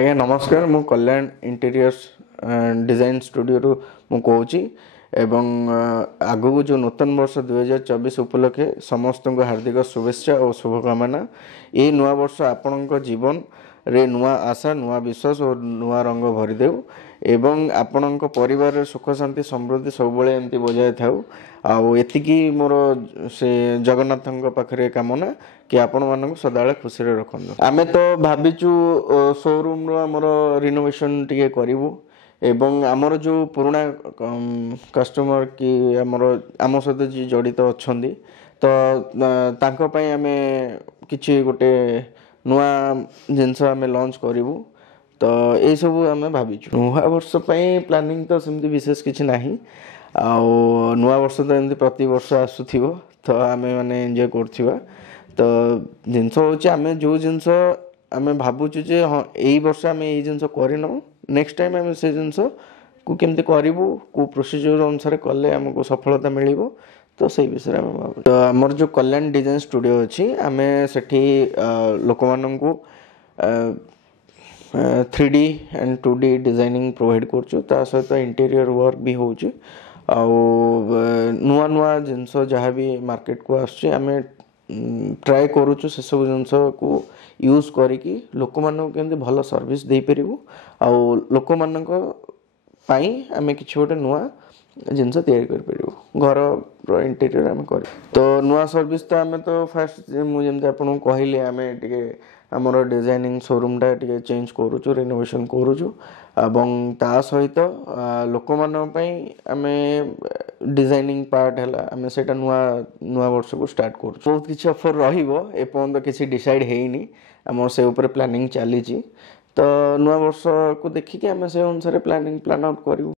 ଆଜ୍ଞା ନମସ୍କାର, ମୁଁ କଲ୍ୟାଣ ଇଣ୍ଟେରିୟର୍ସ ଡିଜାଇନ୍ ଷ୍ଟୁଡ଼ିଓରୁ ମୁଁ କହୁଛି ଏବଂ ଆଗକୁ ଯେଉଁ ନୂତନ ବର୍ଷ 2024 ଉପଲକ୍ଷେ ସମସ୍ତଙ୍କୁ ହାର୍ଦ୍ଦିକ ଶୁଭେଚ୍ଛା ଓ ଶୁଭକାମନା। ଏହି ନୂଆ ବର୍ଷ ଆପଣଙ୍କ ଜୀବନରେ ନୂଆ ଆଶା, ନୂଆ ବିଶ୍ୱାସ ଓ ନୂଆ ରଙ୍ଗ ଭରିଦେଉ ଏବଂ ଆପଣଙ୍କ ପରିବାରରେ ସୁଖ ଶାନ୍ତି ସମୃଦ୍ଧି ସବୁବେଳେ ଏମିତି ବଜାୟ ଥାଉ। ଆଉ ଏତିକି ମୋର ସେ ଜଗନ୍ନାଥଙ୍କ ପାଖରେ କାମନା କି ଆପଣମାନଙ୍କୁ ସଦାବେଳେ ଖୁସିରେ ରଖନ୍ତୁ। ଆମେ ତ ଭାବିଛୁ ଶୋରୁମ୍ର ଆମର ରିନୋଭେସନ୍ ଟିକେ କରିବୁ ଏବଂ ଆମର ଯେଉଁ ପୁରୁଣା କଷ୍ଟମର କି ଆମ ସହିତ ଯିଏ ଜଡ଼ିତ ଅଛନ୍ତି ତ ତାଙ୍କ ପାଇଁ ଆମେ କିଛି ଗୋଟେ ନୂଆ ଜିନିଷ ଆମେ ଲଞ୍ଚ କରିବୁ। ତ ଏଇସବୁ ଆମେ ଭାବିଛୁ। ନୂଆ ବର୍ଷ ପାଇଁ ପ୍ଲାନିଂ ତ ସେମିତି ବିଶେଷ କିଛି ନାହିଁ। ଆଉ ନୂଆ ବର୍ଷ ତ ଏମିତି ପ୍ରତିବର୍ଷ ଆସୁଥିବ, ତ ଆମେ ଏନ୍ଜୟ କରୁଥିବା। ତ ଜିନିଷ ହେଉଛି ଆମେ ଯେଉଁ ଜିନିଷ ଆମେ ଭାବୁଛୁ ଯେ ହଁ ଏଇ ବର୍ଷ ଆମେ ଏଇ ଜିନିଷ କରିନାଉ, ନେକ୍ସଟ ଟାଇମ୍ ଆମେ ସେ ଜିନିଷକୁ କେମିତି କରିବୁ, କେଉଁ ପ୍ରୋସିଜର ଅନୁସାରେ କଲେ ଆମକୁ ସଫଳତା ମିଳିବ, ତ ସେଇ ବିଷୟରେ ଆମେ ଭାବୁଛୁ। ତ ଆମର ଯେଉଁ କଲ୍ୟାଣ ଡିଜାଇନ୍ ଷ୍ଟୁଡ଼ିଓ ଅଛି, ଆମେ ସେଠି ଲୋକମାନଙ୍କୁ 3D and 2D designing provide କରୁଛୁ। ତା ସହିତ ଇଣ୍ଟେରିୟର ୱାର୍କ ବି ହେଉଛି। ଆଉ ନୂଆ ନୂଆ ଜିନିଷ ଯାହା ବି ମାର୍କେଟକୁ ଆସୁଛି ଆମେ ଟ୍ରାଏ କରୁଛୁ ସେସବୁ ଜିନିଷକୁ ୟୁଜ୍ କରିକି ଲୋକମାନଙ୍କୁ କେମିତି ଭଲ ସର୍ଭିସ୍ ଦେଇପାରିବୁ ଆଉ ଲୋକମାନଙ୍କ ପାଇଁ ଆମେ କିଛି ଗୋଟେ ନୂଆ ଜିନିଷ ତିଆରି କରିପାରିବୁ। ଘରର ଇଣ୍ଟେରିୟର ଆମେ କରିବୁ। ତ ନୂଆ ସର୍ଭିସ୍ ତ ଆମେ ତ ଫାଷ୍ଟ ମୁଁ ଯେମିତି ଆପଣଙ୍କୁ କହିଲି, ଆମେ ଟିକେ ଆମର ଡିଜାଇନିଂ ଶୋରୁମ୍ଟା ଟିକେ ଚେଞ୍ଜ କରୁଛୁ, ରିନୋଭେସନ୍ କରୁଛୁ ଏବଂ ତା ସହିତ ଲୋକମାନଙ୍କ ପାଇଁ ଆମେ ଡିଜାଇନିଂ ପାର୍ଟ ହେଲା ଆମେ ସେଇଟା ନୂଆ ବର୍ଷକୁ ଷ୍ଟାର୍ଟ କରୁଛୁ। ବହୁତ କିଛି ଅଫର୍ ରହିବ, ଏପର୍ଯ୍ୟନ୍ତ କିଛି ଡିସାଇଡ଼୍ ହେଇନି, ଆମର ସେ ଉପରେ ପ୍ଲାନିଂ ଚାଲିଛି। ତ ନୂଆ ବର୍ଷକୁ ଦେଖିକି ଆମେ ସେ ଅନୁସାରେ ପ୍ଲାନ୍ ଆଉଟ୍ କରିବୁ।